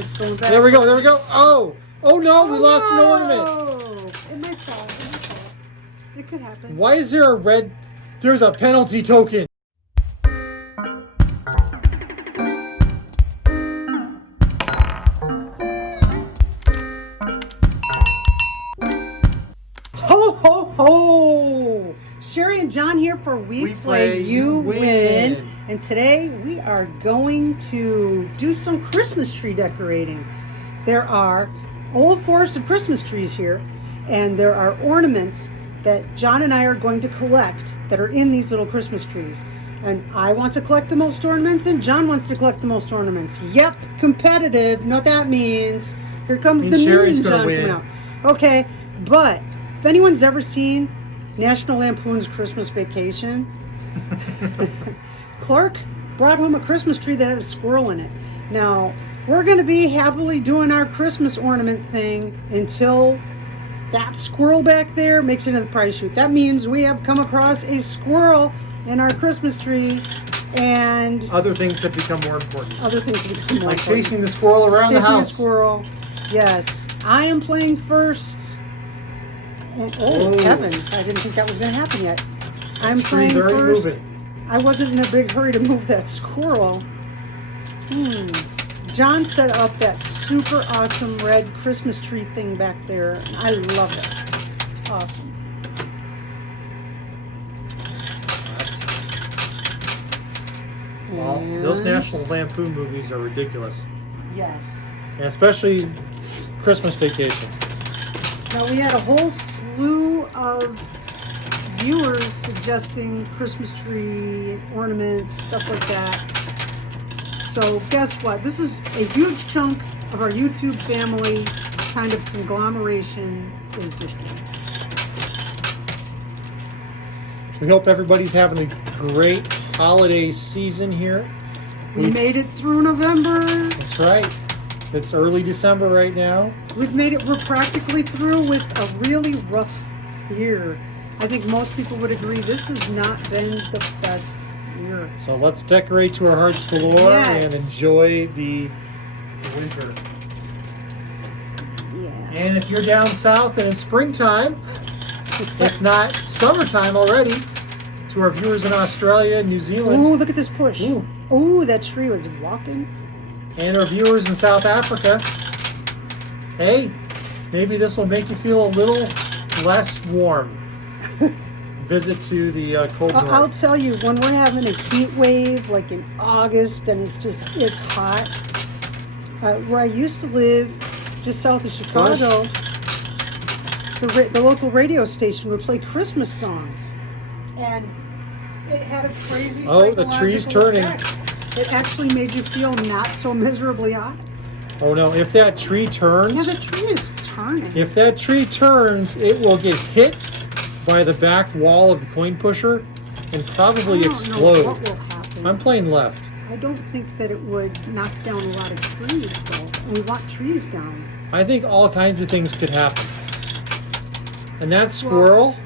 it's going back. There we go. There we go. Oh. Oh no, we lost an ornament. It might fall. It might fall. It could happen. Why is there a red? There's a penalty token. Ho, ho, ho! Sherry and John here for We Play, You Win. And today we are going to do some Christmas tree decorating. There are old forest of Christmas trees here, and there are ornaments that John and I are going to collect that are in these little Christmas trees. And I want to collect the most ornaments, and John wants to collect the most ornaments. Yep, competitive. Know what that means. Here comes the Sherry's John win. coming out. Okay, but if anyone's ever seen National Lampoon's Christmas Vacation, Clark brought home a Christmas tree that had a squirrel in it. Now, we're going to be happily doing our Christmas ornament thing until that squirrel back there makes it into the prize chute. That means we have come across a squirrel in our Christmas tree, and Other things have become more important. other things have become more Like important. chasing the squirrel around the Chasing a house. squirrel. Yes. I am playing first. And, Whoa. heavens. I didn't think that was going to happen yet. I'm Tree playing very first. moving. I wasn't in a big hurry to move that squirrel. John set up that super awesome red Christmas tree thing back there. And I love it. It's awesome. Well, those National Lampoon movies are ridiculous. Yes. And especially Christmas Vacation. Now, we had a whole slew of viewers suggesting Christmas tree ornaments, stuff like that. So guess what? This is a huge chunk of our YouTube family kind of conglomeration is this game. We hope everybody's having a great holiday season here. We made it through November. That's right. It's early December right now. We've made it. We're practically through with a really rough year. I think most people would agree this has not been the best year. So let's decorate to our heart's galore and Yes. enjoy the winter. Yeah. And if you're down south and it's springtime, if not summertime already, to our viewers in Australia and New Zealand, Ooh, look at this push. Ooh. Ooh, that tree was walking. and our viewers in South Africa, hey, maybe this will make you feel a little less warm. Visit to the cold north. I'll tell you, when we're having a heat wave, like in August, and it's hot, where I used to live, just south of Chicago, the local radio station would play Christmas songs, and it had a crazy Oh, the tree's turning. effect. It actually made you feel not so miserably hot. Oh no, if that tree turns, Yeah, the tree is turning. if that tree turns, it will get hit by the back wall of the coin pusher and probably I don't know explode. what will happen. I'm playing left. I don't think that it would knock down a lot of trees, though. And we want trees down. I think all kinds of things could happen. And that squirrel,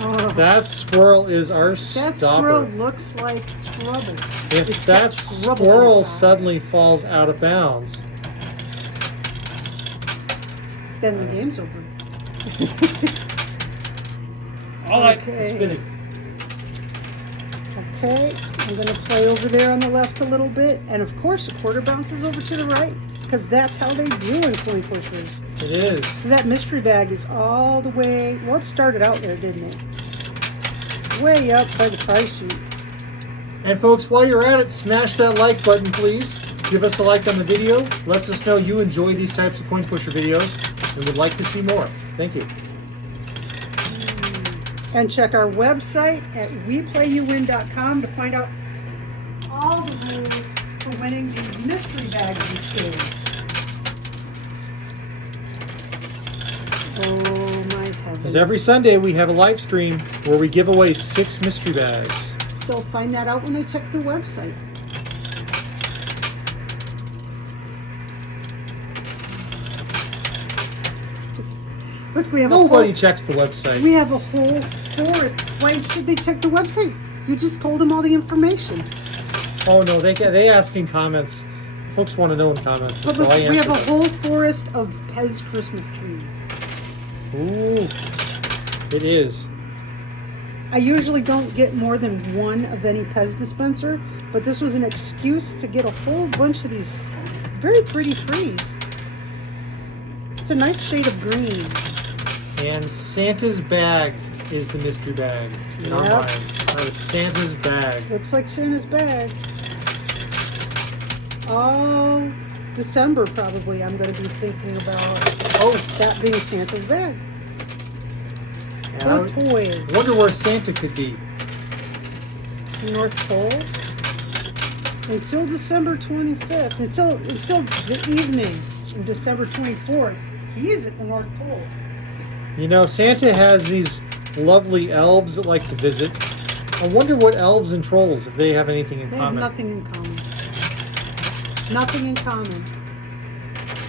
Oh, that squirrel is our that stopper. squirrel looks like trouble. If It's that got trouble squirrel inside. suddenly falls out of bounds, Then the game's over. all right, Okay. spinning. Okay, I'm going to play over there on the left a little bit. And of course, a quarter bounces over to the right. Because that's how they do in coin pushers. It is. That mystery bag is all the way... Well, it started out there, didn't it? It's way up by the prize chute. And folks, while you're at it, smash that like button, please. Give us a like on the video. Lets us know you enjoy these types of coin pusher videos and would like to see more. Thank you. And check our website at WePlayYouWin.com to find out all the rules for winning the mystery bag each day. Oh my Because heavens. every Sunday we have a live stream where we give away 6 mystery bags. They'll find that out when they check the website. Look, we have Nobody a checks the website. we have a whole forest. Why should they check the website? You just told them all the information. Oh no, they ask in comments. Folks want to know in comments. But So look, I we have a answered them. whole forest of Pez Christmas trees. Ooh, it is. I usually don't get more than one of any Pez dispenser, but this was an excuse to get a whole bunch of these very pretty trees. It's a nice shade of green. And Santa's bag is the mystery bag in our Yep. minds. That is Santa's bag. Looks like Santa's bag. All December probably I'm going to be thinking about Oh, that being Santa's bag. and For toys. I wonder where Santa could be. North Pole. Until December 25th. Until the evening of December 24th. He is at the North Pole. You know, Santa has these lovely elves that like to visit. I wonder what elves and trolls, if they have anything in They have common. nothing in common. Nothing in common.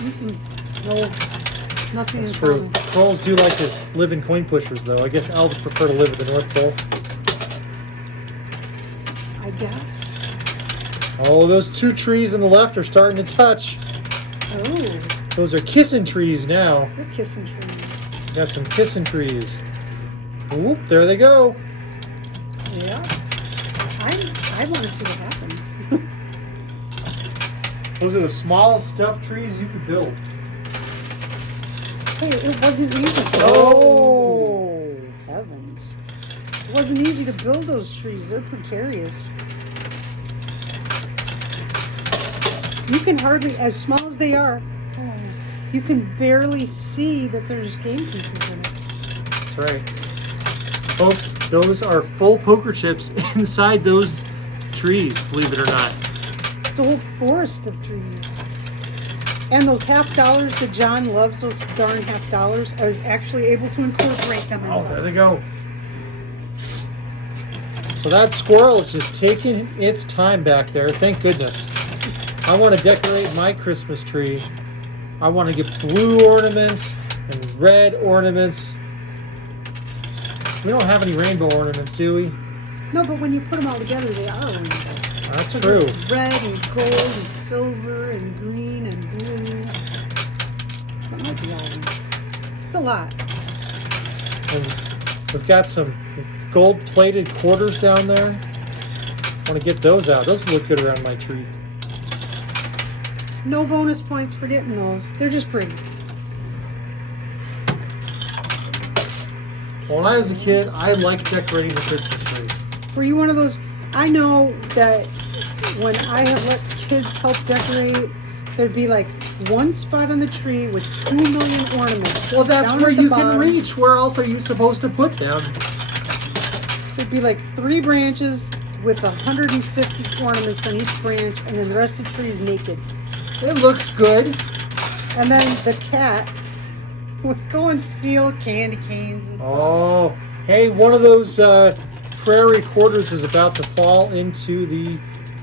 Mm-mm. No, nothing That's in true. common. Trolls do like to live in coin pushers, though. I guess elves prefer to live at the North Pole. I guess. Oh, those two trees on the left are starting to touch. Oh, Those are kissing trees now. they're kissing trees. Got some kissing trees. Oop, there they go. Yeah. I want to see what happens. Those are the smallest stuffed trees you could build. Hey, it wasn't easy. Oh. Heavens. It wasn't easy to build those trees. They're precarious. You can hardly, as small as they are, you can barely see that there's game pieces in it. That's right. Folks, those are full poker chips inside those trees, believe it or not. It's a whole forest of trees. And those $50 that John loves, those darn $50, I was actually able to incorporate them Oh, inside. there they go. So that squirrel is just taking its time back there. Thank goodness. I want to decorate my Christmas tree. I want to get blue ornaments and red ornaments. We don't have any rainbow ornaments, do we? No, but when you put them all together, they are rainbow. That's So true. there's red and gold and silver and green and blue. That might be all of them. It's a lot. And we've got some gold-plated quarters down there. I want to get those out. Those look good around my tree. No bonus points for getting those. They're just pretty. When I was a kid, I liked decorating the Christmas tree. Were you one of those? I know that when I have let kids help decorate, there'd be like one spot on the tree with 2 million ornaments. Well, that's down where at the you bottom. can reach. Where else are you supposed to put them? There'd be like 3 branches with 150 ornaments on each branch, and then the rest of the tree is naked. It looks good. And then the cat would go and steal candy canes and stuff. Oh, hey, one of those prairie quarters is about to fall into the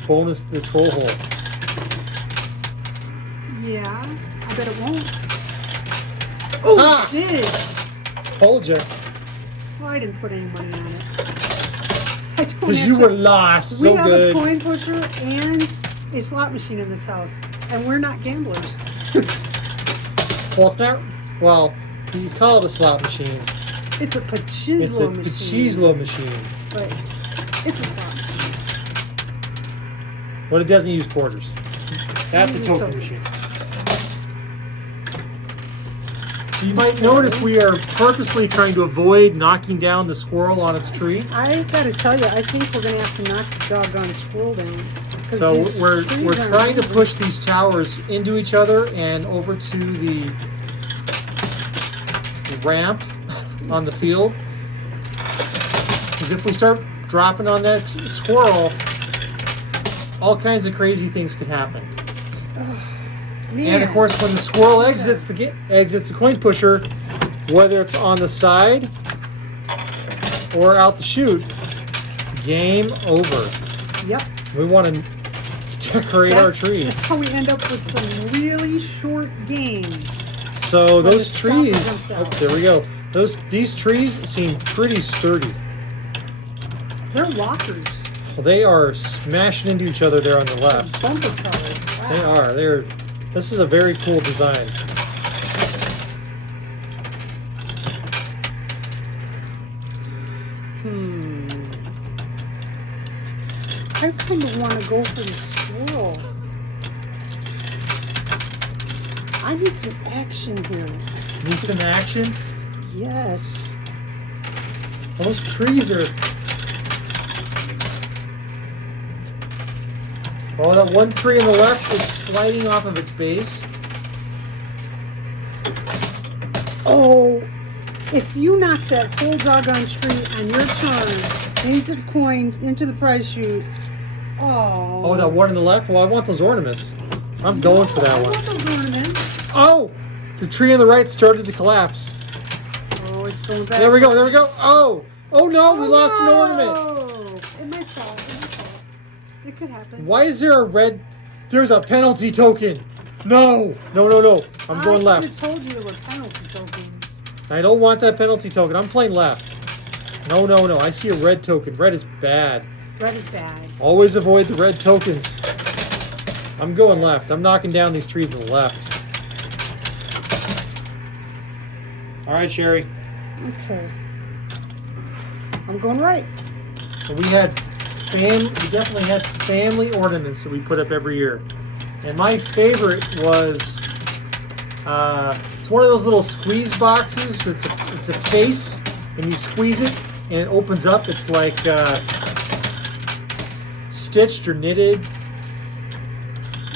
troll hole. Yeah, I bet it won't. Oh, Ah! it did. Told you. Well, I didn't put any money on it. I don't Because you actually- were lost. We So have good. a coin pusher and a slot machine in this house, and we're not gamblers. Well, it's not. Well, you call it a slot machine. It's a It's a pachislo machine. Pachislo machine. But it's a slot machine. But it doesn't use quarters. That's a Uses token tokens. machine. You might notice we are purposely trying to avoid knocking down the squirrel on its tree. I gotta tell you, I think we're gonna have to knock the doggone squirrel down. 'Cause So these we're trees aren't trying to moving. push these towers into each other and over to the ramp on the field. Because if we start dropping on that squirrel, all kinds of crazy things could happen. Man. And of course, when the squirrel exits the coin pusher, whether it's on the side or out the chute, game over. Yep. We want to decorate our trees. That's how we end up with some really short games. So the those stopper trees, jumps oh, out. there we go. These trees seem pretty sturdy. They're walkers. Well, they are smashing into each other there on the left. Bumper cars. wow. They are. This is a very cool design. I kind of want to go for the squirrel. I need some action here. Need some action? Yes. Those trees are... Oh, that one tree on the left is sliding off of its base. Oh, if you knock that whole doggone tree on your turn into the coins, into the prize chute, oh, that one on the left? Well, I want those ornaments. I'm going for that I one. want those ornaments. Oh! The tree on the right started to collapse. Oh, it's going back. There we go, there we go. Oh! Oh no, we lost an ornament. It might fall. It could happen. Why is there a red... There's a penalty token. No! No, no, no. I'm going left. I told you there were penalty tokens. I don't want that penalty token. I'm playing left. No, no, no. I see a red token. Red is bad. Red is bad. Always avoid the red tokens. I'm going left. I'm knocking down these trees on the left. All right, Sherry. Okay. I'm going right. So we definitely had family ornaments that we put up every year. And my favorite was, it's one of those little squeeze boxes. It's a case, and you squeeze it, and it opens up. It's like stitched or knitted.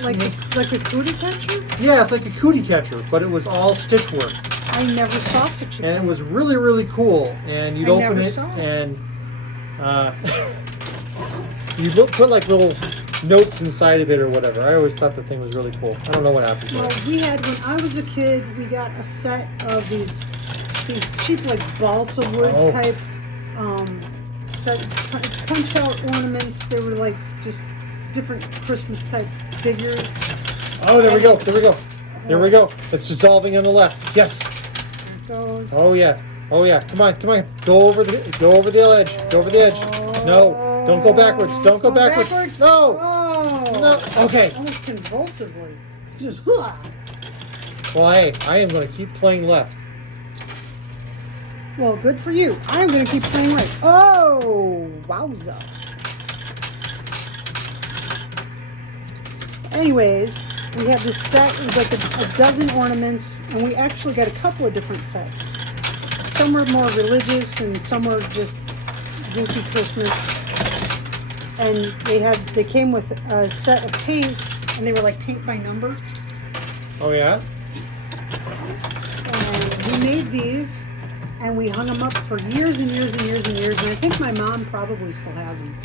Like a cootie catcher? Yeah, it's like a cootie catcher, but it was all stitch work. I never saw such a thing. And it was really, really cool. And you'd open it, and you put like little notes inside of it or whatever. I always thought the thing was really cool. I don't know what happened to Well, it. we had, when I was a kid, we got a set of these cheap, like, balsa wood type set, punch out ornaments. They were like just different Christmas type figures. Oh, there we go. There we go. There we go. It's dissolving on the left. Yes. There it goes. Oh yeah. Oh yeah. Come on. Come on. Go over the edge. Go over the edge. No. Don't go backwards. Don't go backwards. No. Oh. No. Okay. Almost convulsively. Just Well, hey, I am going to keep playing left. good for you. I'm going to keep playing right. Oh, wowza. Anyways, we have this set. It was like a dozen ornaments, and we actually got a couple of different sets. Some were more religious, and some were just goofy Christmas. And they came with a set of paints, and they were like paint by number. Oh yeah. And we made these, and we hung them up for years and years and years and years. And I think my mom probably still has them.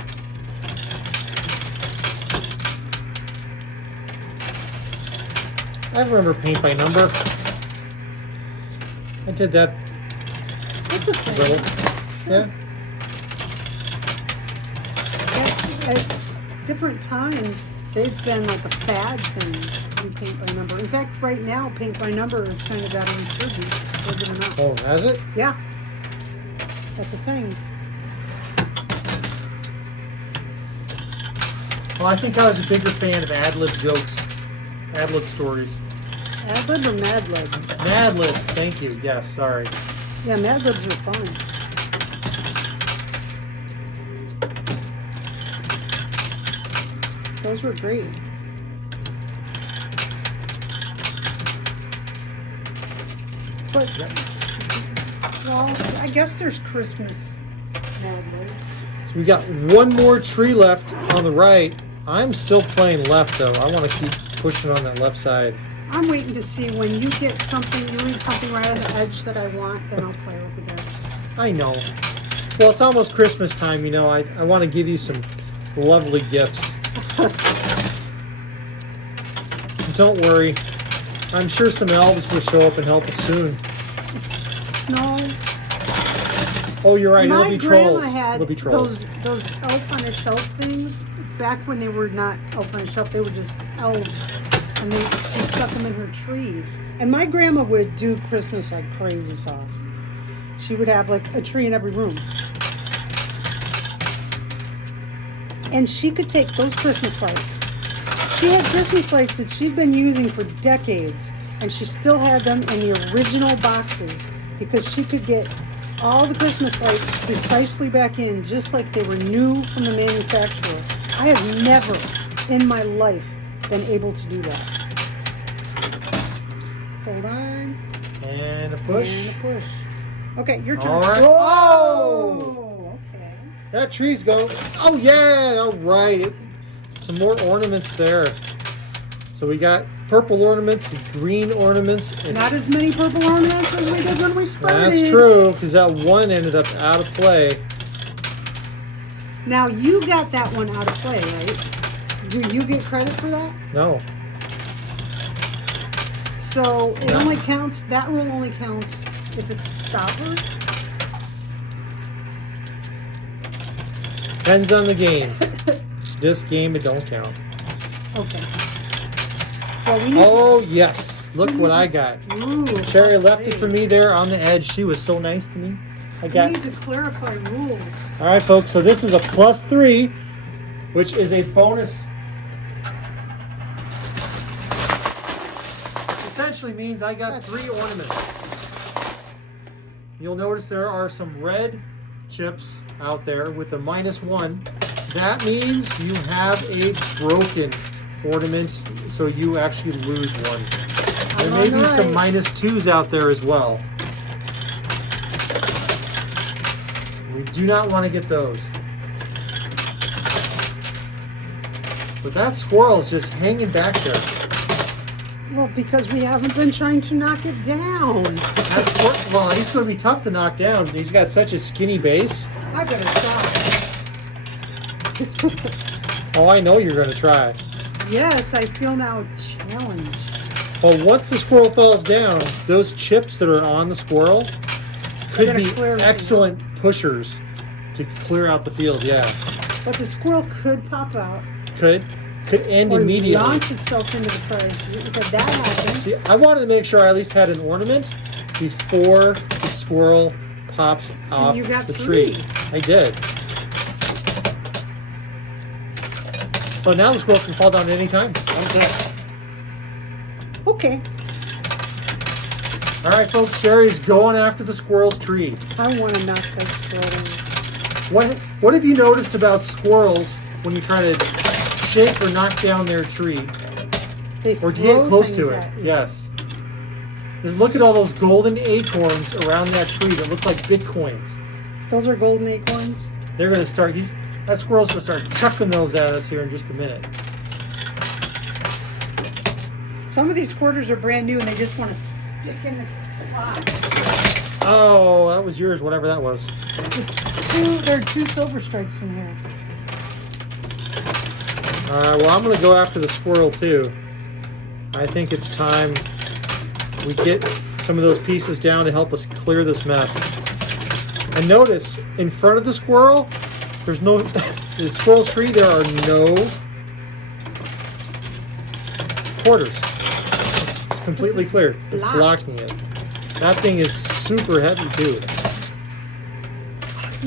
I remember paint by number. I did that It's a a thing. little. Yeah. At different times, they've been like a fad thing in paint by number. In fact, right now, paint by number is kind of at a resurgence, believe it or not. Oh, has it? Yeah, that's the thing. Well, I think I was a bigger fan of ad-lib jokes, ad-lib stories. Ad lib or Mad Lib? Mad Lib, thank you. Yes, sorry. Yeah, Mad Libs are fun. Those were great. But, well, I guess there's Christmas Mad Libs. So we got one more tree left on the right. I'm still playing left, though. I want to keep pushing on that left side. I'm waiting to see when you get something, you leave something right on the edge that I want, then I'll play over there. I know. Well, it's almost Christmas time, you know. I want to give you some lovely gifts. Don't worry. I'm sure some elves will show up and help us soon. No. Oh, you're right. My It'll be grandma trolls. had It'll be trolls. those elf on a shelf things. Back when they were not elf on a shelf, they were just elves. And she stuck them in her trees. And my grandma would do Christmas like crazy sauce. She would have like a tree in every room. And she could take those Christmas lights. She had Christmas lights that she'd been using for decades, and she still had them in the original boxes because she could get all the Christmas lights precisely back in just like they were new from the manufacturer. I have never in my life been able to do that. Hold on. And a push. And a push. Okay, your turn. All right. Oh! Okay. That tree's going. Oh, yeah. All right. Some more ornaments there. So we got purple ornaments, green ornaments. And not as many purple ornaments as we did when we started. That's true, because that one ended up out of play. Now, you got that one out of play, right? Do you get credit for that? No. So it only counts, that rule only counts if it's a stopper? Depends on the game. This game, it don't count. Okay. Well, we need Oh, yes. Look what I got. Ooh, Sherry plus left it three. for me there on the edge. She was so nice to me. I We got. need to clarify rules. All right, folks. So this is a +3, which is a bonus. Essentially means I got 3 ornaments. You'll notice there are some red chips out there with a -1. That means you have a broken ornament, so you actually lose one. There may be some -2s out there as well. We do not want to get those. But that squirrel is just hanging back there. Well, because we haven't been trying to knock it down. Well, he's going to be tough to knock down. He's got such a skinny base. I better stop. Oh, I know you're going to try. Yes, I feel now challenged. Well, once the squirrel falls down, those chips that are on the squirrel could gonna be clear everything excellent pushers to clear out the field. Yeah, But the squirrel could pop out could end or immediately. launch itself into the prize. If that happens, See, I wanted to make sure I at least had an ornament before the squirrel pops off you got the 3. tree. I did. So now the squirrel can fall down at any time. I'm set. okay. All right, folks. Sherry's going after the squirrel's tree. I want to knock that squirrel down. What have you noticed about squirrels when you try to shake or knock down their tree? They Or throw get close to things it. at you. Yes. Just look at all those golden acorns around that tree that look like bitcoins. Those are golden acorns. They're going to start, that squirrel's going to start chucking those at us here in just a minute. Some of these squirters are brand new and they just want to stick in the slot. Oh, that was yours, whatever that was. There are 2 silver strikes in here. All right, well, I'm going to go after the squirrel too. I think it's time we get some of those pieces down to help us clear this mess. And notice, in front of the squirrel, there's no, the squirrel's tree, there are no quarters. It's completely This is cleared. It's blocked. blocking it. That thing is super heavy too.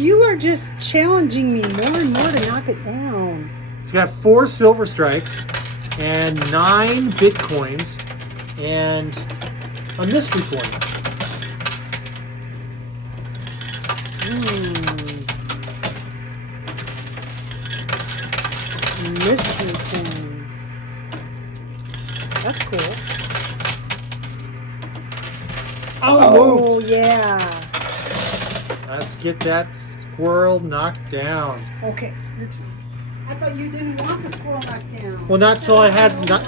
You are just challenging me more and more to knock it down. It's got 4 silver strikes and 9 bitcoins and a mystery coin. Mystery coin. That's cool. Oh, yeah. Let's get that squirrel knocked down. Okay, your turn. I thought you didn't want the squirrel knocked down. Well, not until I had not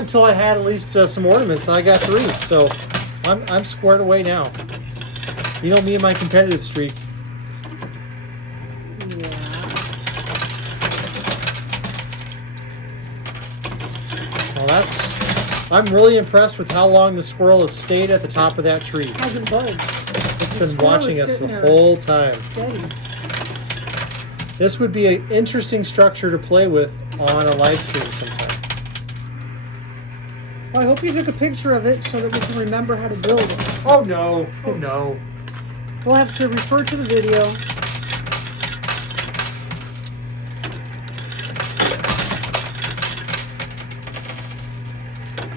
until I had at least some ornaments. I got 3, so I'm squared away now. You know me and my competitive streak. Yeah. Well, I'm really impressed with how long the squirrel has stayed at the top of that tree. Hasn't budged. It's The been squirrel watching is us the sitting there whole time. Steady. This would be an interesting structure to play with on a live stream sometime. Well, I hope you took a picture of it so that we can remember how to build it. Oh no, oh no. We'll have to refer to the video.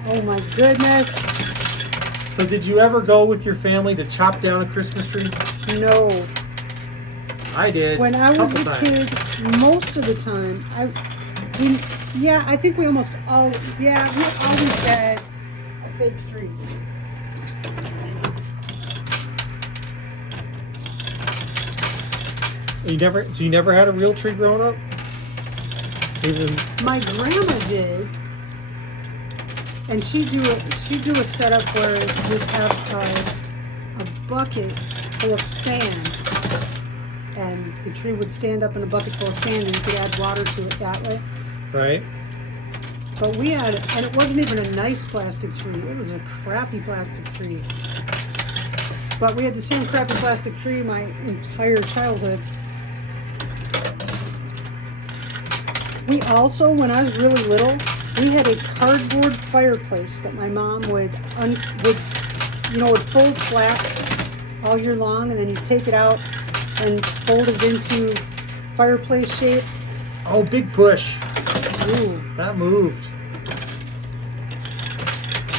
Oh my goodness. So did you ever go with your family to chop down a Christmas tree? No. I did. When I was a couple kid, times. most of the time, I think we almost always, we always had a fake tree. You never had a real tree growing up? Even My grandma did, and she'd do a setup where you'd have a bucket full of sand, and the tree would stand up in a bucket full of sand, and you could add water to it that way. right? But we had, and it wasn't even a nice plastic tree. It was a crappy plastic tree. But we had the same crappy plastic tree my entire childhood. We also, when I was really little, we had a cardboard fireplace that my mom would fold flat all year long, and then you take it out and fold it into fireplace shape. Oh, big push. Ooh. That moved.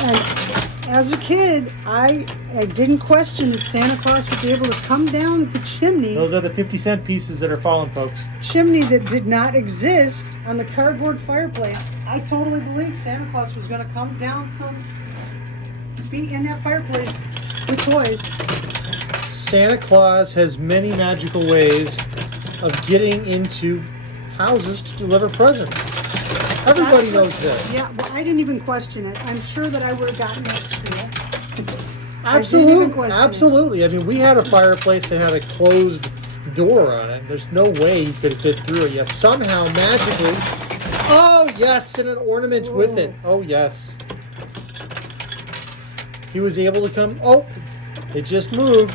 And as a kid, I didn't question that Santa Claus would be able to come down the chimney. Those are the 50-cent pieces that are falling, folks. Chimney that did not exist on the cardboard fireplace. I totally believed Santa Claus was going to come down be in that fireplace with toys. Santa Claus has many magical ways of getting into houses to deliver presents. Everybody knows that. Yeah, well, I didn't even question it. I'm sure that I would have gotten that spiel. Absolutely. I mean, we had a fireplace that had a closed door on it. There's no way he could have fit through it. Yet somehow, magically, oh yes, and an ornament with it. Oh yes. He was able to come. Oh, it just moved.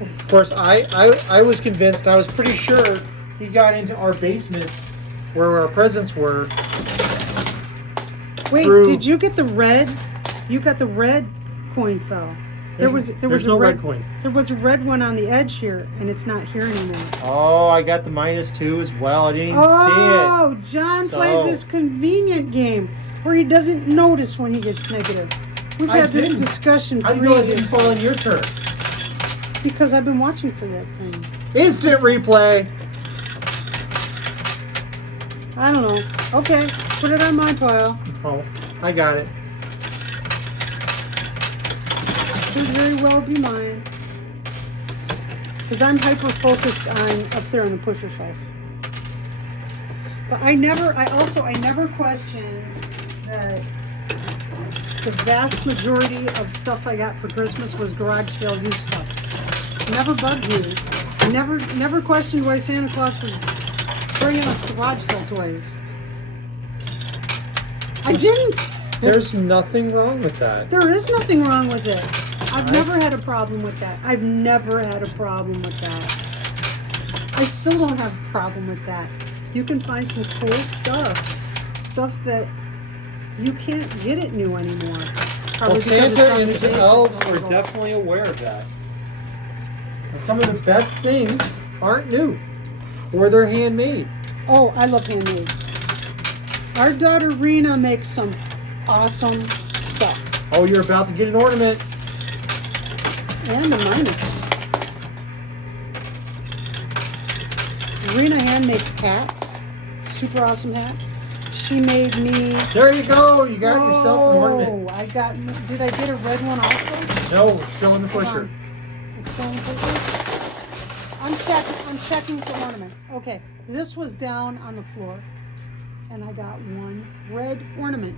Of course, I was convinced. I was pretty sure he got into our basement where our presents were. Wait, did you get the red? You got the red coin fell. There's no red coin. There was a red one on the edge here, and it's not here anymore. Oh, I got the -2 as well. I didn't even see it. Oh, John plays this convenient game where he doesn't notice when he gets negative. We've had this discussion previously. I know it didn't fall on your turn. Because I've been watching for that thing. Instant replay. I don't know. Okay, put it on my pile. Oh, I got it. Could very well be mine. Because I'm hyper-focused on up there on the pusher shelf. But I never questioned that the vast majority of stuff I got for Christmas was garage sale used stuff. Never bugged me. Never questioned why Santa Claus was bringing us garage sale toys. I didn't. There's nothing wrong with that. There is nothing wrong with it. I've never had a problem with that. I've never had a problem with that. I still don't have a problem with that. You can find some cool stuff that you can't get it new anymore. Well, Santa and his elves are definitely aware of that. And some of the best things aren't new, or they're handmade. Oh, I love handmade. Our daughter Rena makes some awesome stuff. Oh, you're about to get an ornament. And a minus. Rena hand makes hats. Super awesome hats. She made me... There you go. You got yourself an ornament. Oh, did I get a red one also? No, it's still in the pusher. It's still in the pusher? I'm checking for ornaments. Okay, this was down on the floor. And I got one red ornament.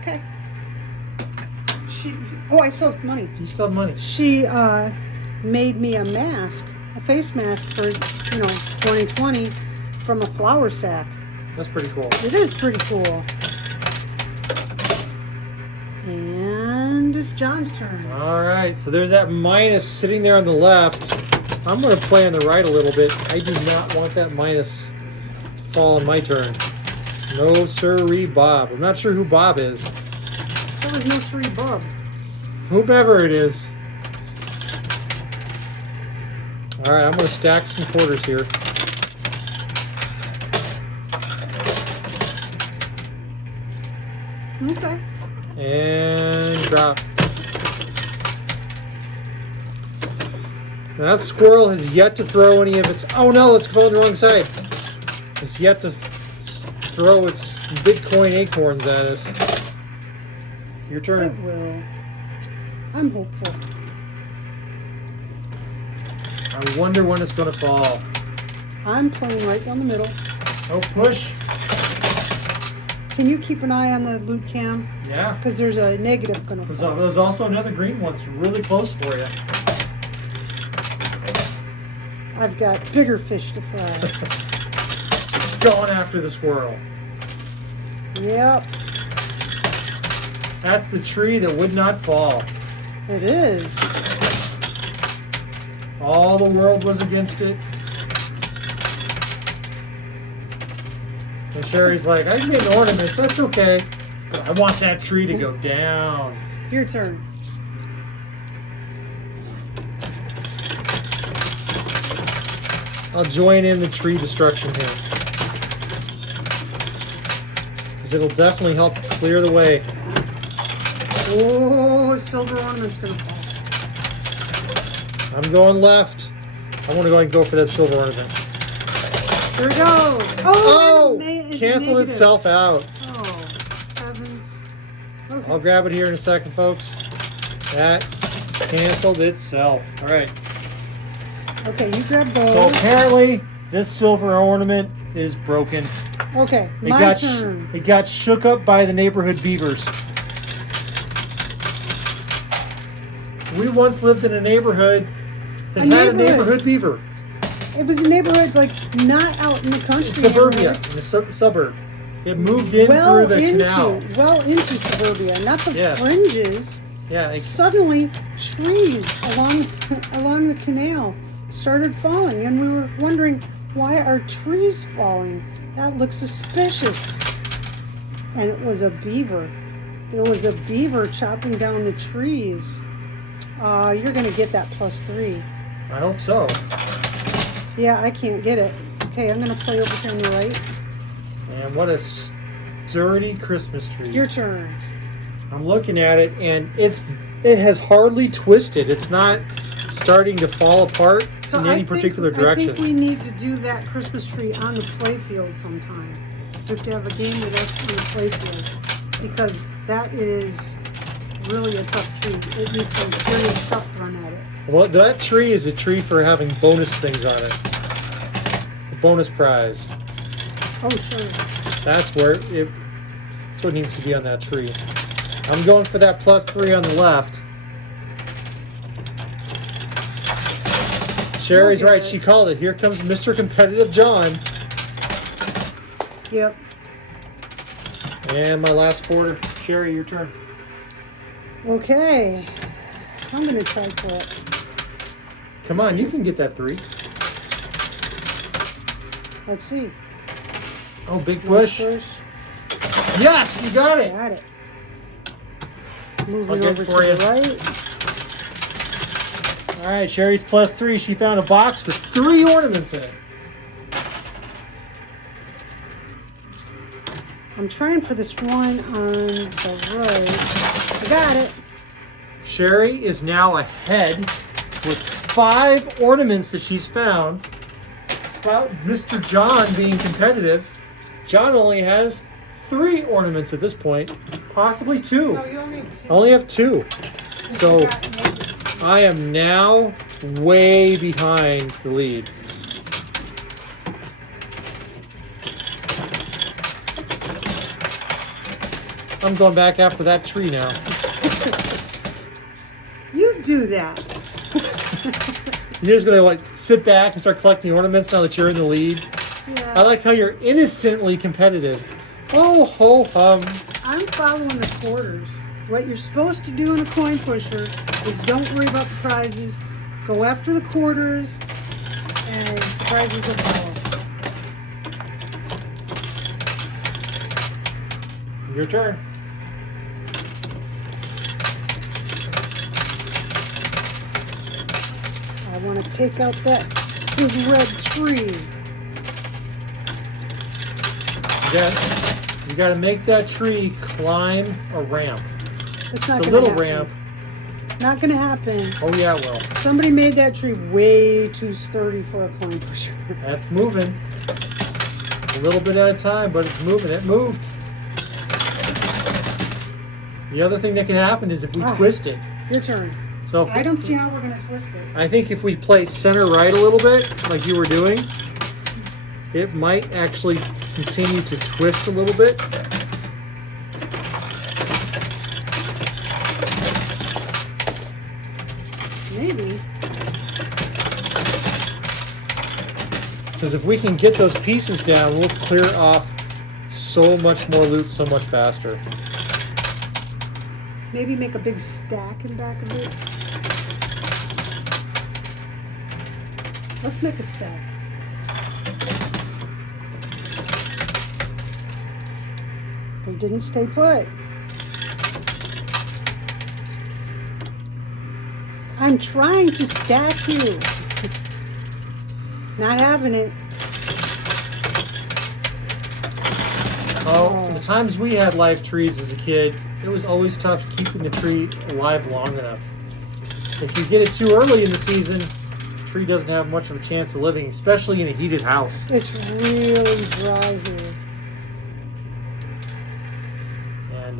Okay. I still have money. You still have money. She made me a mask, a face mask for 2020 from a flour sack. That's pretty cool. It is pretty cool. And it's John's turn. All right, so there's that minus sitting there on the left. I'm going to play on the right a little bit. I do not want that minus to fall on my turn. No sirree, Bob. I'm not sure who Bob is. There was no sirree Bob. Whomever it is. All right, I'm going to stack some quarters here. Okay. And drop. Now that squirrel has yet to throw any of its... Oh no, let's go on the wrong side. It's yet to throw its Bitcoin acorns at us. Your turn. It will. I'm hopeful. I wonder when it's going to fall. I'm playing right down the middle. Oh, push. Can you keep an eye on the loot cam? Yeah. Because there's a negative going to fall. There's also another green one that's really close for you. I've got bigger fish to fry. Going after the squirrel. Yep. That's the tree that would not fall. It is. All the world was against it. And Sherry's like, I can get an ornament, that's okay. But I want that tree to go down. Your turn. I'll join in the tree destruction here. Because it'll definitely help clear the way. Oh, silver ornament's going to fall. I'm going left. I want to go ahead and go for that silver ornament. There it goes. Oh! It's Canceled negative. itself out. Oh, heavens. Okay. I'll grab it here in a second, folks. That canceled itself. All right. Okay, you grab those. So apparently, this silver ornament is broken. Okay, It my got turn. it got shook up by the neighborhood beavers. We once lived in a neighborhood that had a neighborhood beaver. It was a neighborhood, like, not out in the country. Suburbia, area. in the suburb. It moved in through the canal. Well into suburbia, not the Yes. fringes. Yeah, Suddenly, trees along the canal started falling, and we were wondering, why are trees falling? That looks suspicious. And it was a beaver. There was a beaver chopping down the trees. You're going to get that +3. I hope so. Yeah, I can't get it. Okay, I'm going to play over here on the right. And what a sturdy Christmas tree. Your turn. I'm looking at it, and it has hardly twisted. It's not starting to fall apart in any particular direction. I think we need to do that Christmas tree on the playfield sometime. We have to have a game with us on the playfield, because that is really a tough tree. It needs some serious stuff thrown at it. Well, that tree is a tree for having bonus things on it. A bonus prize. Oh, sure. That's what needs to be on that tree. I'm going for that +3 on the left. Sherry's right. She called it. Here comes Mr. Competitive John. Yep. And my last quarter. Sherry, your turn. Okay. I'm going to try for it. Come on, you can get that 3. Let's see. Oh, big push. First. Yes, you got it. Got it. Moving I'll get over it to for you. the right. All right, Sherry's +3. She found a box with 3 ornaments in it. I'm trying for this one on the right. I got it. Sherry is now ahead with 5 ornaments that she's found. It's about Mr. John being competitive. John only has 3 ornaments at this point, possibly 2. No, you only have I only have 2. So I am now way behind the lead. I'm going back after that tree now. You do that. You're just going to sit back and start collecting ornaments now that you're in the lead? Yes. I like how you're innocently competitive. Oh, ho, hum. I'm following the quarters. What you're supposed to do in a coin pusher is don't worry about the prizes. Go after the quarters, and the prizes will follow. Your turn. I want to take out that big red tree. Again, You got to make that tree climb a ramp. It's not It's a gonna little happen. ramp. Not gonna happen. Oh yeah, it will. Somebody made that tree way too sturdy for a climb pusher. That's moving. A little bit at a time, but it's moving. It moved. The other thing that can happen is if we twist it. Your turn. So I don't see how we're gonna twist it. I think if we play center right a little bit, like you were doing, it might actually continue to twist a little bit. Maybe. Because if we can get those pieces down, we'll clear off so much more loot so much faster. Maybe make a big stack in back of it. Let's make a stack. They didn't stay put. I'm trying to stack you. Not having it. Oh, the times we had live trees as a kid, it was always tough keeping the tree alive long enough. If you get it too early in the season, the tree doesn't have much of a chance of living, especially in a heated house. It's really dry here.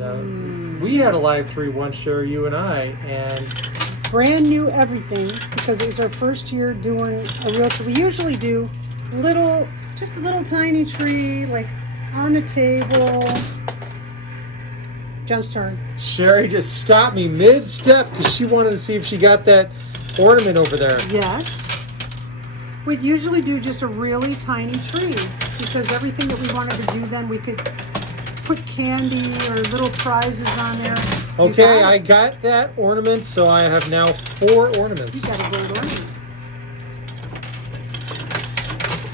And we had a live tree once, Sherry, you and I, and Brand new everything because it was our first year doing a real tree. We usually do just a little tiny tree, like on a table. John's turn. Sherry just stopped me mid-step because she wanted to see if she got that ornament over there. Yes. We'd usually do just a really tiny tree because everything that we wanted to do then we could put candy or little prizes on there. Okay, I got that ornament, so I have now 4 ornaments. You got a gold ornament.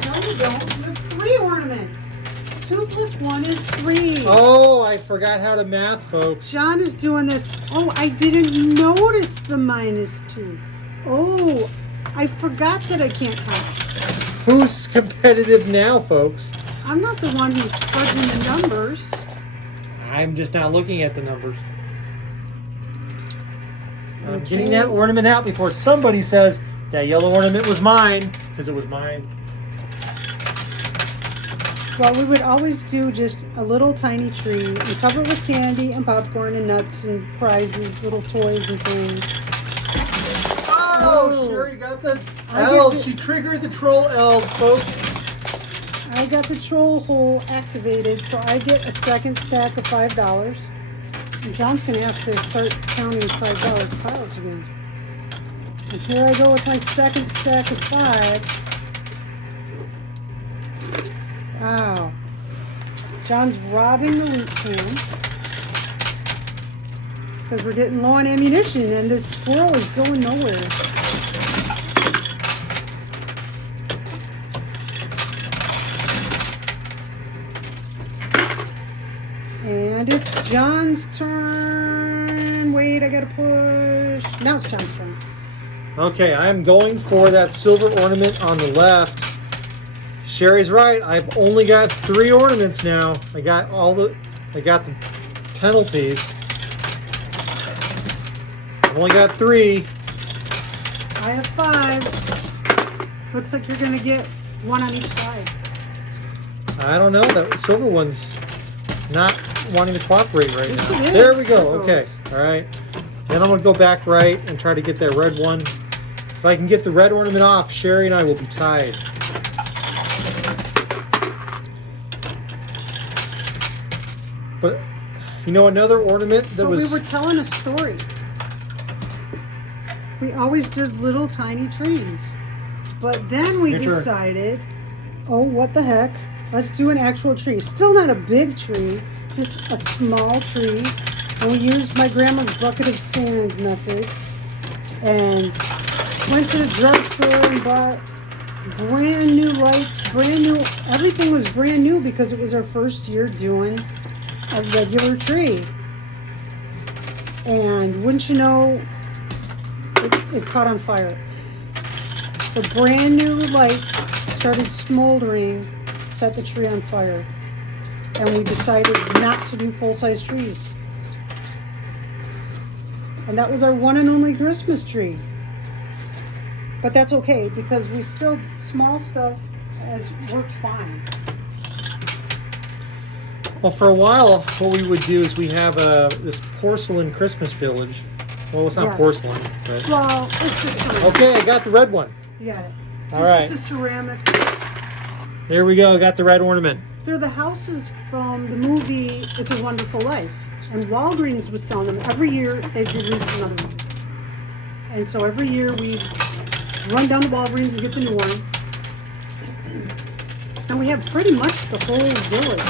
No, you don't. You have 3 ornaments. 2 plus 1 is 3. Oh, I forgot how to math, folks. John is doing this. Oh, I didn't notice the -2. Oh, I forgot that I can't count. Who's competitive now, folks? I'm not the one who's fudging the numbers. I'm just now looking at the numbers. I'm Okay. getting that ornament out before somebody says that yellow ornament was mine, because it was mine. Well, we would always do just a little tiny tree and cover it with candy and popcorn and nuts and prizes, little toys and things. Oh, Sherry got the I elves. get to- She triggered the troll elves, folks. I got the troll hole activated, so I get a second stack of $5. And John's going to have to start counting $5 piles again. And here I go with my second stack of 5. Wow. John's robbing the loot can. Because we're getting low on ammunition and this squirrel is going nowhere. And it's John's turn. Wait, I gotta push. Now it's John's turn. Okay, I'm going for that silver ornament on the left. Sherry's right. I've only got 3 ornaments now. I got the penalties. I've only got 3. I have 5. Looks like you're gonna get 1 on each side. I don't know. That silver one's not wanting to cooperate right Yes, now. it is. There we go. It Okay. All right. Then I'm going to go back right and try to get that red one. If I can get the red ornament off, Sherry and I will be tied. But, you know, another ornament that But was... we were telling a story. We always did little tiny trees. But then we Your turn. decided, oh, what the heck? Let's do an actual tree. Still not a big tree, just a small tree. And we used my grandma's bucket of sand method. And went to the drugstore and bought brand new lights, brand new, everything was brand new because it was our first year doing a regular tree. And wouldn't you know, it caught on fire. The brand new lights started smoldering, set the tree on fire. and we decided not to do full-size trees. And that was our one and only Christmas tree. But that's okay, because we still, small stuff has worked fine. Well, for a while, what we would do is we have this porcelain Christmas village. Well, it's not Yes. porcelain, but... Well, it's just ceramic. Okay, I got the red one. You got it. All right. It's just a ceramic. There we go, I got the red ornament. They're the houses from the movie It's a Wonderful Life. And Walgreens was selling them. Every year, they did release another one. And so every year, we run down to Walgreens and get the new one. And we have pretty much the whole village.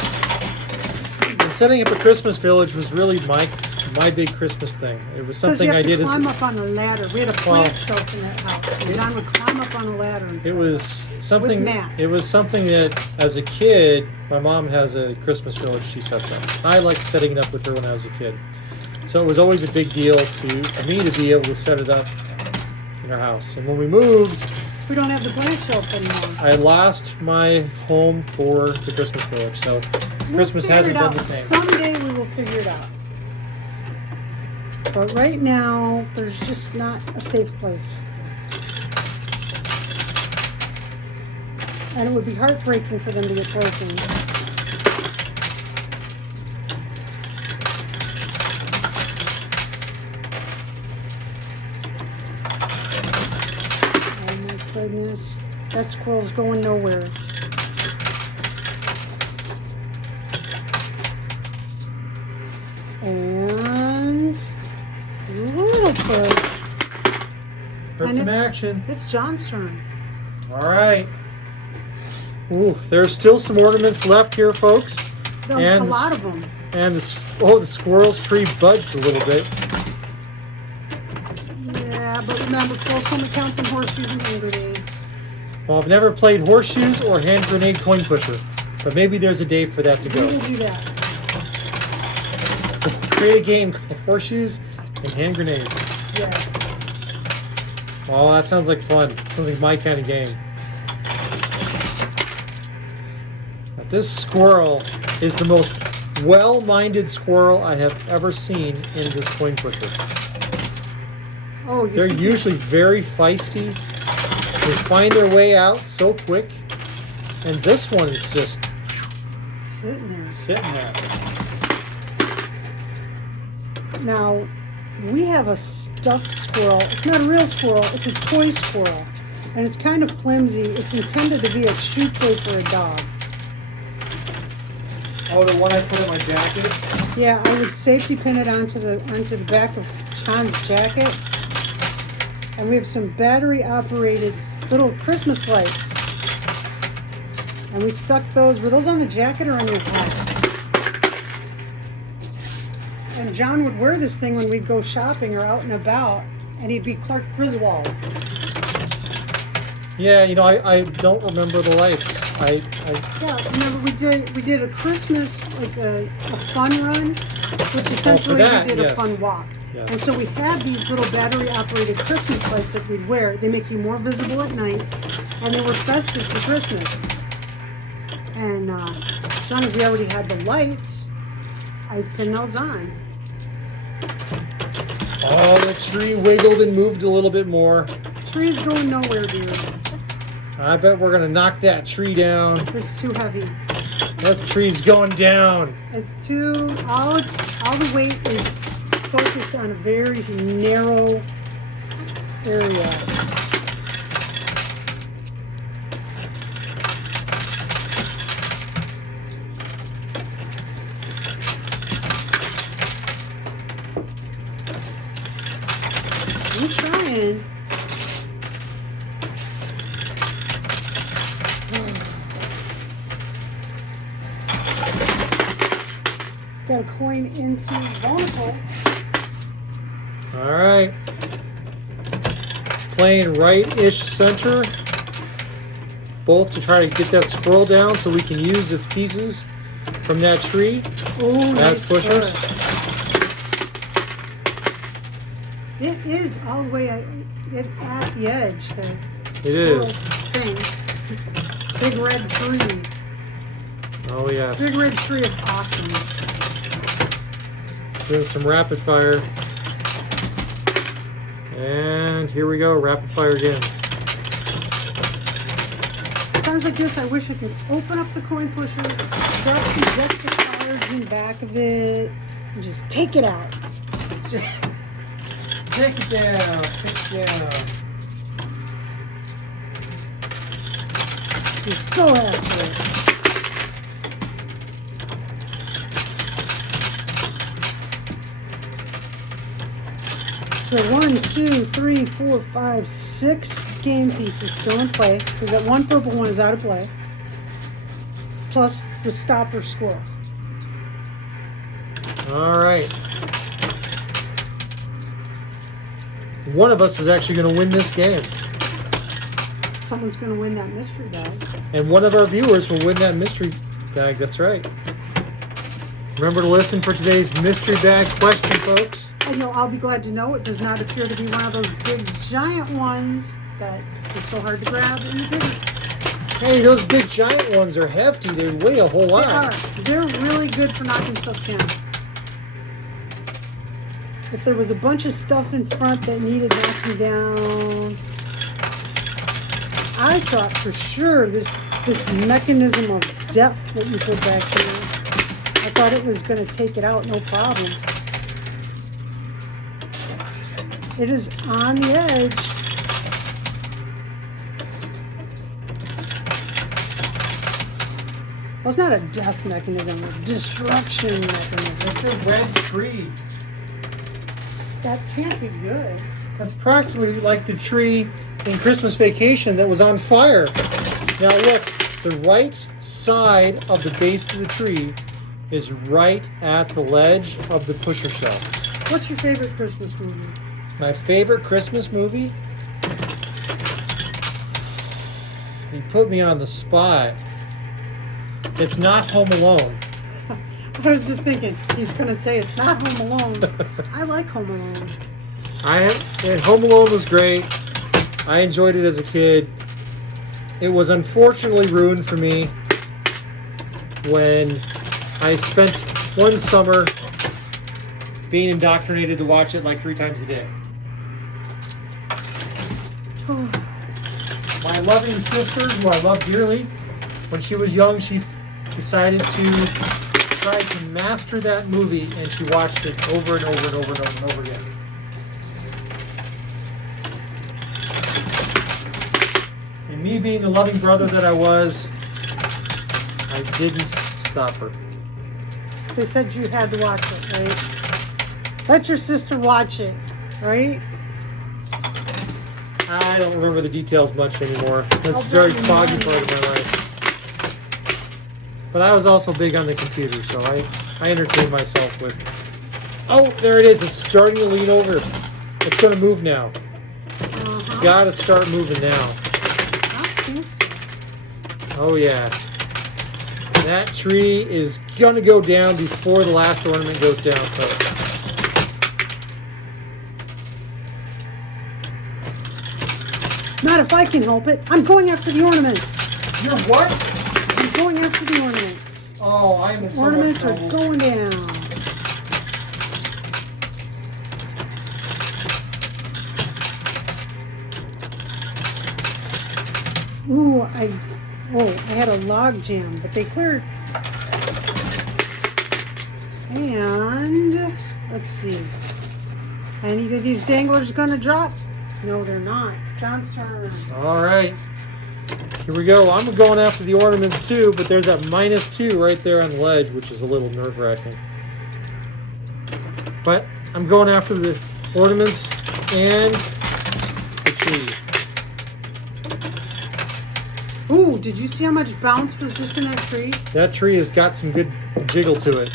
And setting up a Christmas village was really my big Christmas thing. It was something I did Because you have to as climb up on a ladder. We had a plant shelf in that house. And John would climb up on a ladder and it set was up. something. With Matt. It was something that, as a kid, my mom has a Christmas village she sets up. I liked setting it up with her when I was a kid, so it was always a big deal for me to be able to set it up in our house. And when we moved, We don't have the plant shelf anymore. I lost my home for the Christmas village, so Christmas We'll hasn't figure it been out. the same. Someday we will figure it out. But right now, there's just not a safe place. And it would be heartbreaking for them to get broken. Oh my goodness. That squirrel's going nowhere. And a little push. Put And some it's- action. It's John's turn. All right. Ooh, there's still some ornaments left here, folks. A lot of them. And the squirrel's tree budged a little bit. Yeah, but remember, close home counts and horseshoes and hand grenades. Well, I've never played horseshoes or hand grenade coin pusher, but maybe there's a day for that to We go. will do that. Create a game called horseshoes and hand grenades. Yes. Oh, that sounds like fun. Sounds like my kind of game. Now, this squirrel is the most well-minded squirrel I have ever seen in this coin pusher. Oh, They're usually very feisty. They find their way out so quick. And this one is just sitting there. sitting there. Now, we have a stuffed squirrel. It's not a real squirrel. It's a toy squirrel. And it's kind of flimsy. It's intended to be a chew toy for a dog. Oh, the one I put in my jacket? Yeah, I would safety pin it onto the back of John's jacket. And we have some battery-operated little Christmas lights. And we stuck those. Were those on the jacket or on your hat? And John would wear this thing when we'd go shopping or out and about, and he'd be Clark Griswold. Yeah, you know, I don't remember the lights. Yeah, remember we did a Christmas, like a fun run, which essentially that, we did yes. a fun walk. Yes. And so we had these little battery-operated Christmas lights that we'd wear. They make you more visible at night, and they were festive for Christmas. And as long as we already had the lights, I pinned those on. Oh, the tree wiggled and moved a little bit more. Tree's going nowhere, dude. I bet we're gonna knock that tree down. It's too heavy. That tree's going down. It's too, all the weight is focused on a very narrow area. I'm trying. Got a coin into vulnerable. All right. Playing right-ish center. Both to try to get that squirrel down so we can use its pieces from that tree Oh, as nice pushers. push. It is all the way at the edge. It is. Thing. Big red tree. Oh, yes. Big red tree is awesome. Doing some rapid fire. And here we go, rapid fire again. Sounds like this. I wish I could open up the coin pusher, drop some decks of cards in the back of it, and just take it out. Take it down, take it down. Just go after it. So 1, 2, 3, 4, 5, 6 game pieces still in play. Because that one purple one is out of play. Plus the stopper squirrel. All right. One of us is actually going to win this game. Someone's going to win that mystery bag. And one of our viewers will win that mystery bag. That's right. Remember to listen for today's mystery bag question, folks. I know, I'll be glad to know it does not appear to be one of those big giant ones that is so hard to grab in the business. Hey, those big giant ones are hefty. They weigh a whole lot. They are. They're really good for knocking stuff down. If there was a bunch of stuff in front that needed knocking down, I thought for sure this mechanism of depth that you put back here, I thought it was going to take it out no problem. It is on the edge. Well, it's not a death mechanism, it's a destruction mechanism. It's a red tree. That can't be good. That's practically like the tree in Christmas Vacation that was on fire. Now look, the right side of the base of the tree is right at the ledge of the pusher shelf. What's your favorite Christmas movie? My favorite Christmas movie? You put me on the spot. It's not Home Alone. I was just thinking, he's going to say it's not Home Alone. I like Home Alone. Home Alone was great. I enjoyed it as a kid. It was unfortunately ruined for me when I spent one summer being indoctrinated to watch it like 3 times a day. My loving sister, who I love dearly, when she was young, she decided to try to master that movie, and she watched it over and over and over and over and over again. And me being the loving brother that I was, I didn't stop her. They said you had to watch it, right? Let your sister watch it, right? I don't remember the details much anymore. That's a I'll very bet you foggy mine. part of my life. But I was also big on the computer, so I entertained myself with... Oh, there it is. It's starting to lean over. It's going to move now. It's got to start moving now. Oh, yeah. That tree is going to go down before the last ornament goes down, folks. Not if I can help it. I'm going after the ornaments. You're what? I'm going after the ornaments. Oh, I'm in so much Ornaments are trouble. going down. Ooh, I had a log jam, but they cleared. And let's see. Any of these danglers gonna drop? No, they're not. John's turn. All right. Here we go. I'm going after the ornaments too, but there's that -2 right there on the ledge, which is a little nerve-wracking. But I'm going after the ornaments and the tree. Ooh, did you see how much bounce was just in that tree? That tree has got some good jiggle to it.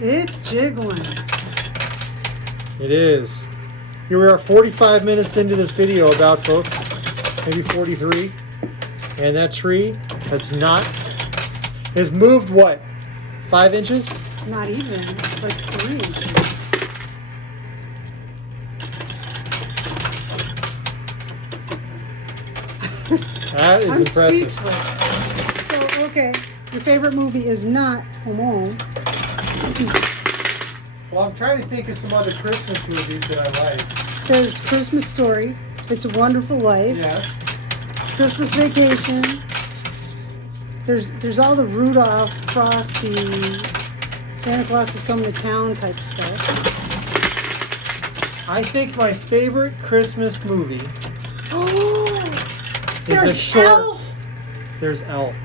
It's jiggling. It is. Here we are 45 minutes into this video about, folks. Maybe 43. And that tree has moved what? 5 inches? Not even. It's like 3 inches. That is I'm impressive. speechless. So, okay. Your favorite movie is not Home Alone. Well, I'm trying to think of some other Christmas movies that I like. There's Christmas Story. It's a Wonderful Life. Yes. Christmas Vacation. There's all the Rudolph, Frosty, Santa Claus is coming to town type stuff. I think my favorite Christmas movie Oh, is there's a short. Elf. There's Elf.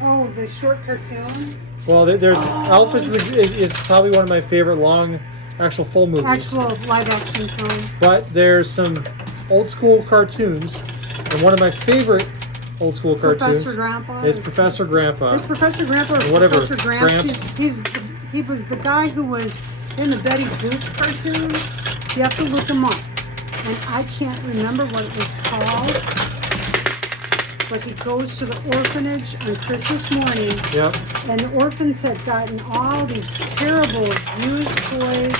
Oh, the short cartoon. Well, there's Elf is probably one of my favorite long, actual full movies. Actual live action film. But there's some old school cartoons, and one of my favorite old school cartoons Professor Grandpa. is Professor Grandpa. Is Professor Grandpa or Whatever, Professor Gramps? Gramps. He was the guy who was in the Betty Boop cartoon. You have to look him up. And I can't remember what it was called. But he goes to the orphanage on Christmas morning. Yep. And the orphans had gotten all these terrible used toys.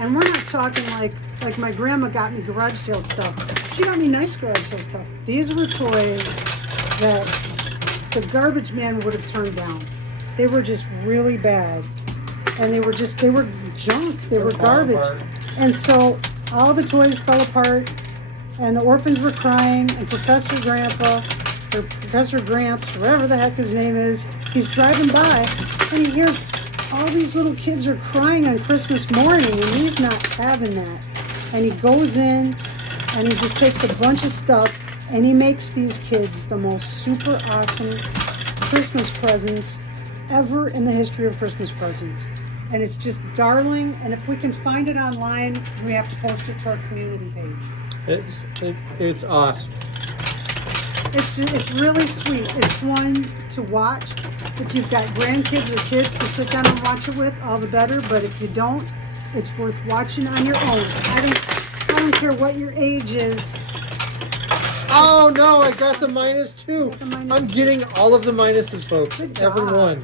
And we're not talking like my grandma got me garage sale stuff. She got me nice garage sale stuff. These were toys that the garbage man would have turned down. They were just really bad. And they were junk. They were garbage. And so all the toys fell apart. And the orphans were crying. And Professor Grandpa, or Professor Gramps, whatever the heck his name is, he's driving by. And he hears all these little kids are crying on Christmas morning. And he's not having that. And he goes in and he just takes a bunch of stuff and he makes these kids the most super awesome Christmas presents ever in the history of Christmas presents. And it's just darling. And if we can find it online, we have to post it to our community page. It's awesome. It's really sweet. It's one to watch. If you've got grandkids or kids to sit down and watch it with, all the better. But if you don't, it's worth watching on your own. I don't care what your age is. Oh no, I got the -2. I'm getting all of the minuses, folks. Good job. Every one.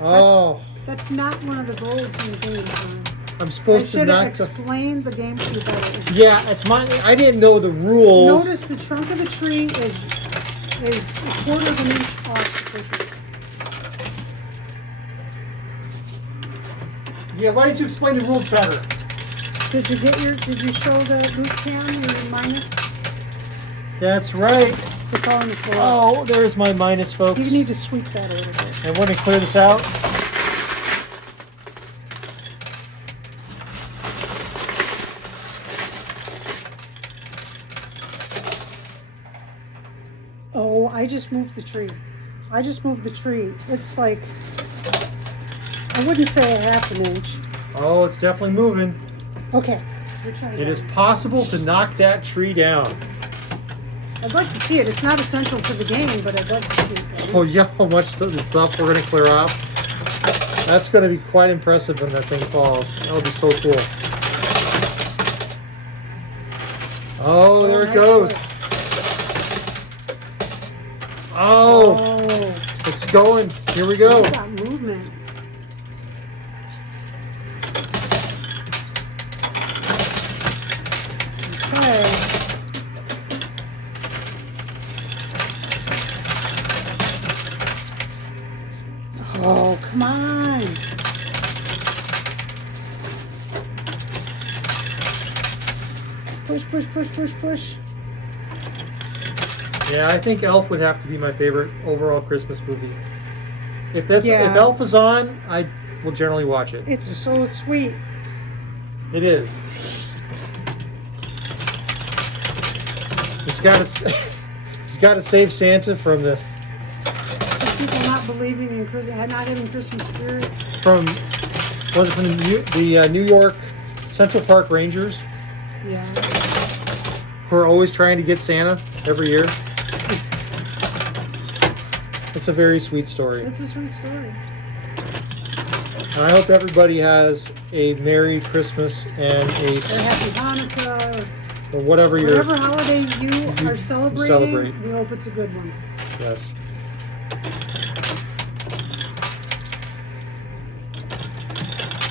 Oh. That's not one of the goals in the game, John. I'm supposed to I should have not go. explained the game to you better. Yeah, it's mine. I didn't know the rules. Notice the trunk of the tree is a quarter of an inch off the cushion. Yeah, why didn't you explain the rules better? Did you show the loop cam, your minus? That's right. It's all on the floor. Oh, there's my minus, folks. You need to sweep that a little bit. And we're going to clear this out. Oh, I just moved the tree. It's like, I wouldn't say a half an inch. Oh, it's definitely moving. Okay. We're trying It is possible to knock that tree down. I'd like to see it. It's not essential to the game, but I'd like to see it. Oh yeah, how much the stuff we're going to clear off. That's going to be quite impressive when that thing falls. That would be so cool. Oh, there it nice goes. work. Oh, it's going. Here we go. We got movement. Okay. Oh, come on. Push, push, push, push, push. Yeah, I think Elf would have to be my favorite overall Christmas movie. If Yeah. Elf is on, I will generally watch it. It's so sweet. It is. He's got to save Santa from the People not believing in Christmas, not having Christmas spirit. from the New York Central Park Rangers, Yeah. who are always trying to get Santa every year. It's a very sweet story. It's a sweet story. And I hope everybody has a Merry Christmas and Or Happy Hanukkah, or whatever your whatever holiday you are celebrating, celebrate. we hope it's a good one. yes.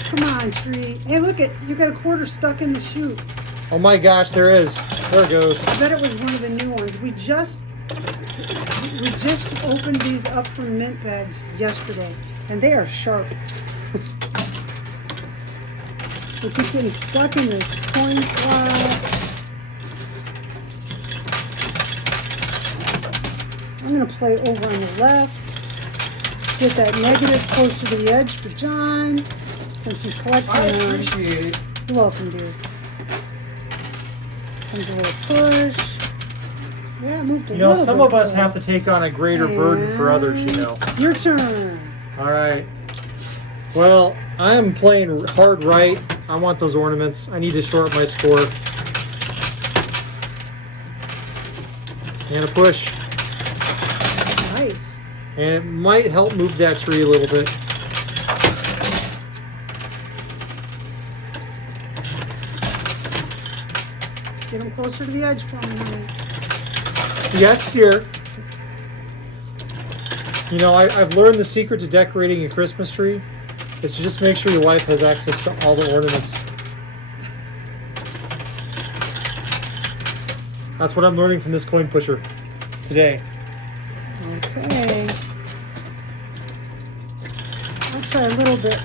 Come on, tree. Hey, look it. You got a quarter stuck in the chute. Oh my gosh, there is. There it goes. I bet it was one of the new ones. We just We just opened these up from mint bags yesterday, and they are sharp. We keep getting stuck in this coin slot. I'm going to play over on the left. Get that negative closer to the edge for John, since he's collecting I them. appreciate it. You're welcome, dude. Comes a little push. Yeah, it moved a You know, little some bit of us there. have to take on a greater burden for others, you know. Your turn. All right. Well, I am playing hard right. I want those ornaments. I need to shore up my score. And a push. Nice. And it might help move that tree a little bit. Get him closer to the edge for me, honey. Yes, dear. You know, I've learned the secret to decorating a Christmas tree is to just make sure your wife has access to all the ornaments. That's what I'm learning from this coin pusher today. Okay. I'll try a little bit.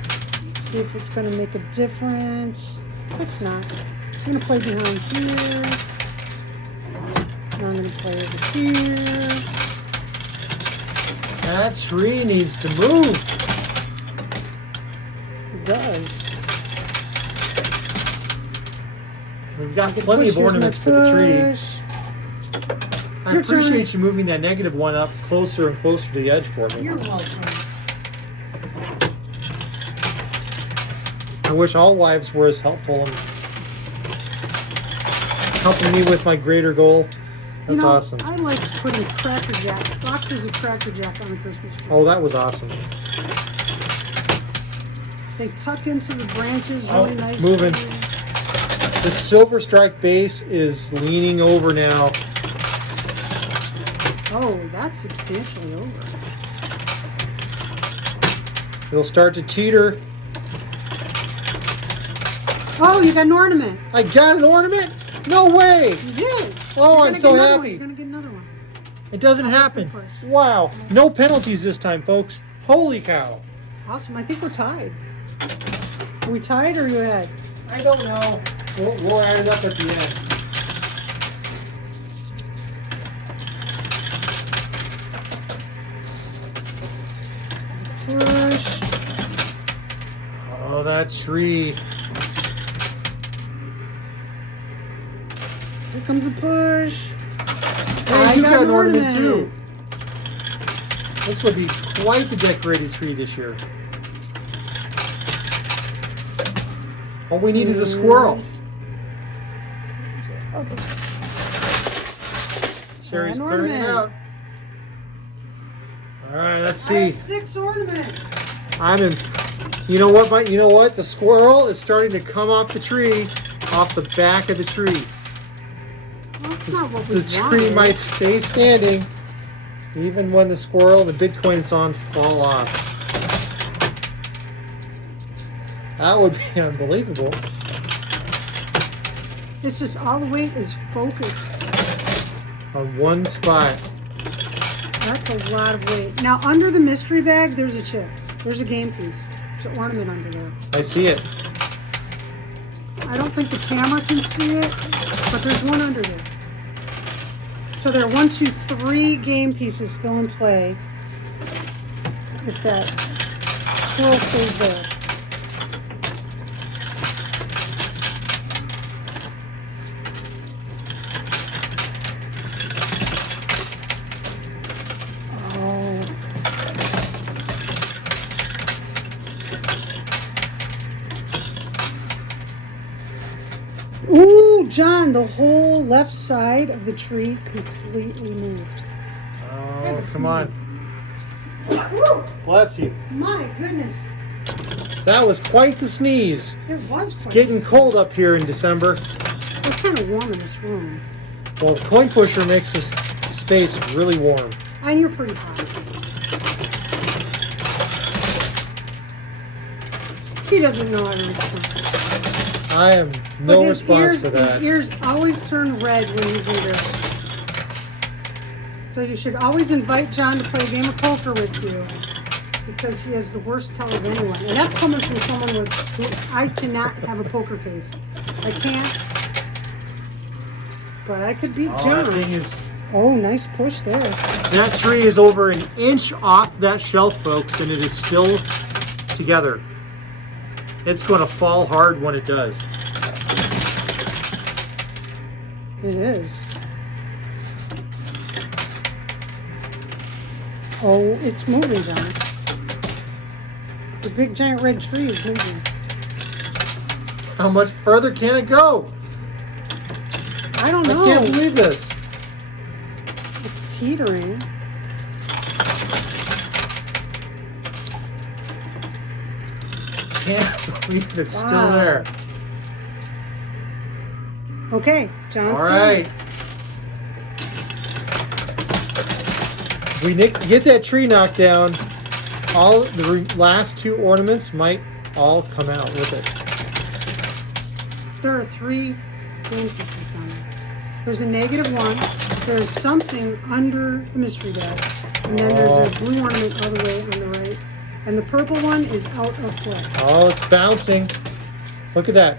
See if it's going to make a difference. It's not. I'm going to play behind here. Now I'm going to play over here. That tree needs to move. It does. We've got plenty of ornaments for the tree. I Your turn. appreciate you moving that negative one up closer and closer to the edge for me. You're welcome. I wish all wives were as helpful and helping me with my greater goal. That's awesome. I like putting Cracker Jack, boxes of Cracker Jack on the Christmas tree. Oh, that was awesome. They tuck into the branches really nicely. Moving. The silver strike base is leaning over now. Oh, that's substantially over. It'll start to teeter. Oh, you got an ornament. I got an ornament? No way! You did. Oh, I'm so You're happy. going to get another one. It doesn't happen. Wow. No penalties this time, folks. Holy cow. Awesome. I think we're tied. Are we tied or are you ahead? I don't know. We'll add it up at the end. Push. Oh, that tree. Here comes a push. Hey, you got an ornament too. This will be quite the decorated tree this year. All we need is a squirrel. Okay. Sherry's An clearing it ornament. out. All right, let's I have see. 6 ornaments. I'm in. You know what, Mike? You know what? The squirrel is starting to come off the tree, off the back of the tree. Well, that's not what we The tree wanted. might stay standing, even when the squirrel and the Bitcoin song fall off. That would be unbelievable. It's just all the weight is focused. On one spot. That's a lot of weight. Now, under the mystery bag, there's a chip. There's a game piece. There's an ornament under there. I see it. I don't think the camera can see it, but there's one under there. So there are 1, 2, 3 game pieces still in play. If that swirl stays there. Ooh, John, the whole left side of the tree completely moved. Oh, come on. Bless you. My goodness. That was quite the sneeze. It was It's quite getting a cold up here in December. It's kind of warm in this room. Well, Coin Pusher makes this space really warm. And you're pretty hot. He doesn't know how to respond. I am no But his response ears, to that. His ears always turn red when he's in there. So you should always invite John to play a game of poker with you, because he has the worst tell of anyone. And that's coming from someone who I cannot have a poker face. I can't. But I could beat John. That thing is, oh, nice push there. that tree is over an inch off that shelf, folks, and it is still together. It's going to fall hard when it does. It is. Oh, it's moving, John. The big giant red tree is moving. How much further can it go? I don't know. I can't believe this. It's teetering. Can't believe it's still Wow. there. Okay, John's All turn. right. If we get that tree knocked down, all the last two ornaments might all come out with it. There are 3 game pieces down there. There's a -1. There's something under the mystery bag. And then there's a blue ornament all the way on the right. And the purple one is out of play. Oh, it's bouncing. Look at that.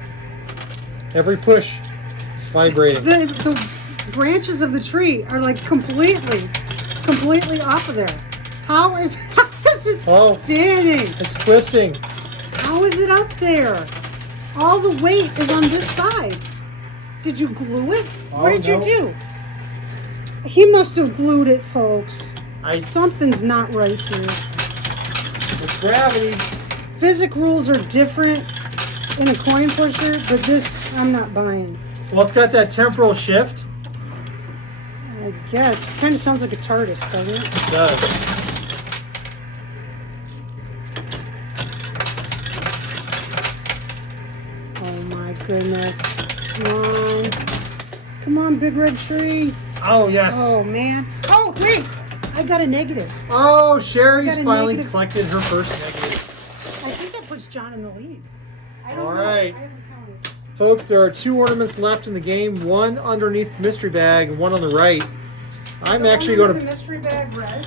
Every push, it's vibrating. The branches of the tree are like completely off of there. How is it standing? It's twisting. How is it up there? All the weight is on this side. Did you glue it? What did you do? He must have glued it, folks. Something's not right here. It's gravity. Physics rules are different in a coin pusher, but this I'm not buying. Well, it's got that temporal shift. I guess. Kind of sounds like a TARDIS, doesn't it? It does. Oh my goodness. Come on. Come on, big red tree. Oh, yes. Oh, man. Oh, wait. I got a negative. Oh, Sherry's Got a finally negative. collected her first negative. I think that puts John in the lead. I don't All know. right. I haven't counted. Folks, there are 2 ornaments left in the game, one underneath the mystery bag and one on the right. I'm actually The one going in the to... mystery bag red.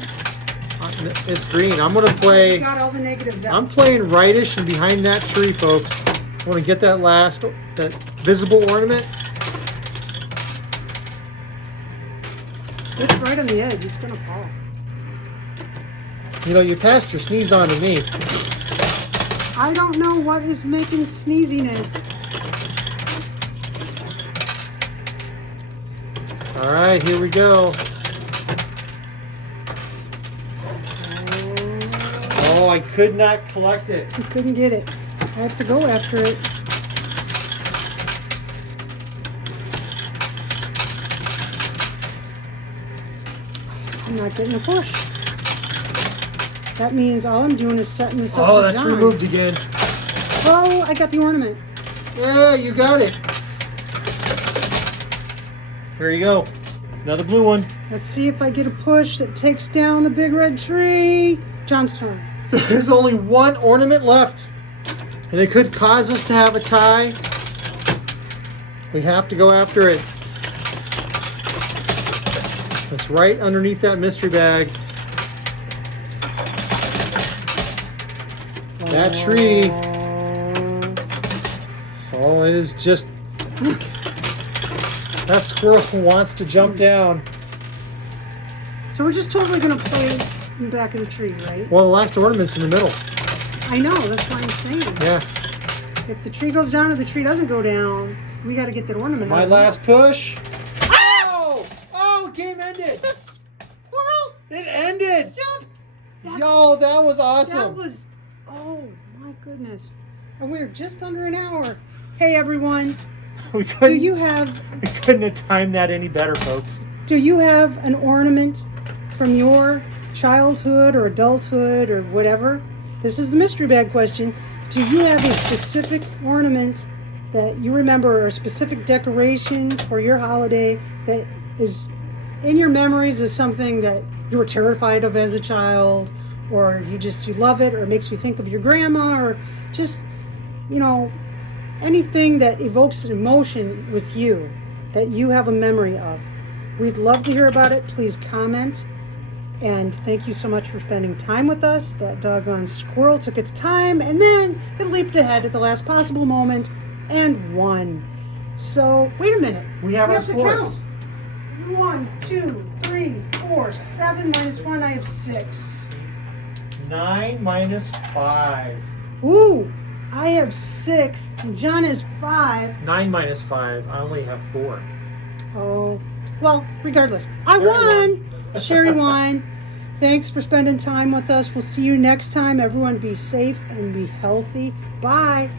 It's green. I'm going to You play... got all the negatives out. I'm playing rightish and behind that tree, folks. I want to get that that visible ornament. It's right on the edge. It's going to fall. You know, you passed your sneeze on to me. I don't know what is making sneeziness. All right, here we go. Oh, I could not collect it. I couldn't get it. I have to go after it. I'm not getting a push. That means all I'm doing is setting this up Oh, for that's John. removed again. Oh, I got the ornament. Yeah, you got it. There you go. It's another blue one. Let's see if I get a push that takes down the big red tree. John's turn. There's only one ornament left, and it could cause us to have a tie. We have to go after it. It's right underneath that mystery bag. That tree. Oh, it is just... That squirrel wants to jump down. So we're just totally going to play in the back of the tree, right? Well, the last ornament's in the middle. I know, that's what I'm saying. Yeah. If the tree goes down or the tree doesn't go down, we got to get that ornament My out. last push. Oh! Oh, game ended. The squirrel It ended. jumped. Yo, that was awesome. That was, oh my goodness. And we're just under an hour. Hey everyone, We do couldn't, you have we couldn't have timed that any better, folks. an ornament from your childhood or adulthood or whatever? This is the mystery bag question. Do you have a specific ornament that you remember or a specific decoration for your holiday that is in your memories as something that you were terrified of as a child, or you love it, or it makes you think of your grandma, or just, anything that evokes an emotion with you that you have a memory of? We'd love to hear about it. Please comment. And thank you so much for spending time with us. That doggone squirrel took its time and then it leaped ahead at the last possible moment and won. So, wait a minute. We have our to scores. count. 1, 2, 3, 4, 7 minus 1, I have 6. 9 minus 5. Ooh, I have 6. And John has 5. 9 minus 5. I only have 4. Oh, well, regardless. I Sherry won. won. Sherry won. Thanks for spending time with us. We'll see you next time. Everyone be safe and be healthy. Bye.